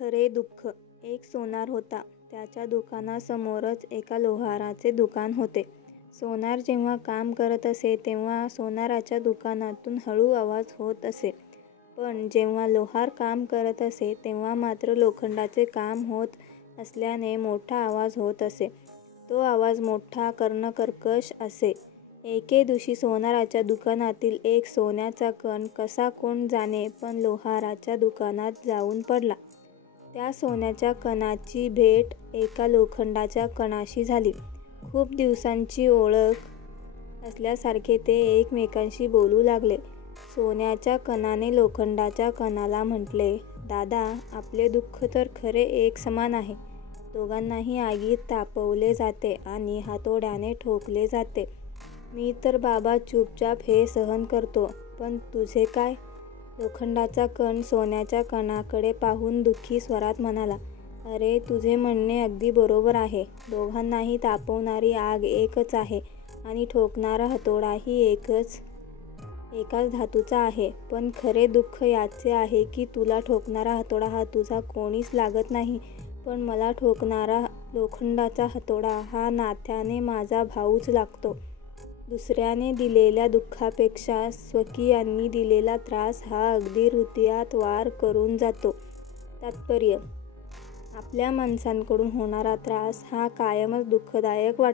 खरे दुःख. एक सोनार होता. त्याच्या दुकानासमोरच एका लोहाराचे दुकान होते. सोनार जेव्हा काम करत असे तेव्हा सोनाराच्या दुकानातून हळू आवाज होत असे. पण जेव्हा लोहार काम करत असे तेव्हा मात्र लोखंडाचे काम होत असल्याने मोठा आवाज होत असे. तो आवाज मोठा, कर्णकर्कश असे. एके दिवशी सोनाराच्या दुकानातील एक सोन्याचा कण कसा कोण जाणे पण लोहाराच्या दुकानात जाऊन पडला. त्या सोन्याच्या कणाची भेट एका लोखंडाच्या कणाशी झाली. खूप दिवसांची ओळख असल्यासारखे ते एकमेकांशी बोलू लागले. सोन्याच्या कणाने लोखंडाच्या कणाला म्हटले, "दादा, आपले दुःख तर खरे एक समान आहे. दोघांनाही आगीत तापवले जाते आणि हातोड्याने ठोकले जाते. मी तर बाबा चुपचाप हे सहन करतो, पण तुझे काय?" लोखंडाचा कण सोन्याच्या कणाकडे पाहून दुःखी स्वरात म्हणाला, "अरे, तुझे म्हणणे अगदी बरोबर आहे. दोघांनाही तापवणारी आग एकच आहे आणि ठोकणारा हातोडाही एकाच धातूचा आहे. पण खरे दुःख याचे आहे की तुला ठोकणारा हातोडा हा तुझा कोणीच लागत नाही, पण मला ठोकणारा लोखंडाचा हातोडा हा नात्याने माझा भाऊच लागतो. दुसऱ्याने दिलेल्या दुःखापेक्षा स्वकीयांनी दिलेला त्रास हा अगदी हृदयात वार करून जातो." तात्पर्य: आपल्या माणसांकडून होणारा त्रास हा कायमच दुःखदायक वाटतो.